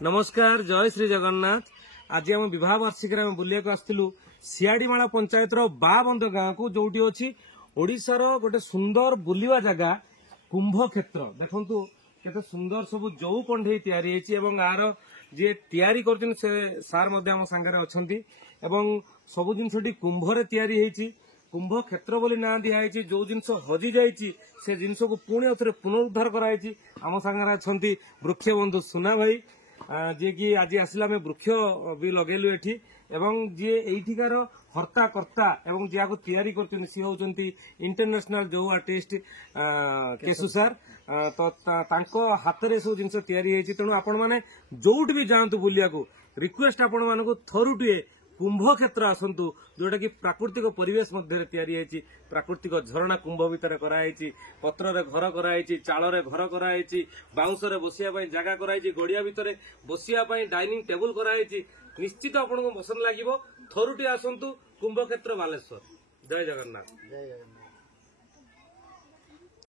नमस्कार जय श्री जगन्नाथ। आज आम विवाह वार्षिक बुलिया आसलु सियाड़ीमाला पंचायत बाबंद गाँव को जो अच्छी ओडिशार गोटे सुंदर बुलिवा जगह कुंभ क्षेत्र देखु केते सुंदर सब जौ कंढे तैयारी आर जी तैयारी कर सार आम सांगे अच्छा सब जिन कुंभरे तैयारी कुंभ क्षेत्र बोली ना दिखाई जो जिनस हजि जाइए से जिनस को पुणी आउ पुनरुद्धार कराई आम सांगे अच्छा वृक्ष बंधु सुना भाई जी कि आज आसला आम वृक्ष भी लगेलु एठी एवं जी एठिकार हर्ता कर्ता एवं जहाँ को तैयारी कर सी होती इंटरनेशनल जो आर्टिस्ट केशु सार तो हाथ में सब जिन तैयारी तेणु आपण मैंने जोट भी जातु बुलिया रिक्वेस्ट आपण मानक थरुटे कुंभ क्षेत्र आसतु जोटा कि प्राकृतिक परिवेश मध्य तैयारी प्राकृतिक झरणा कुंभ भितर कराई पत्र घर कराई चाल घर कराई बाउंस बसिया जगह कराई गड़िया भितर बसिया डाइनिंग टेबुल कराई निश्चित आपको पसंद लगे थरुटे आसतु कुंभ क्षेत्र बालेश्वर। जय जगन्नाथ।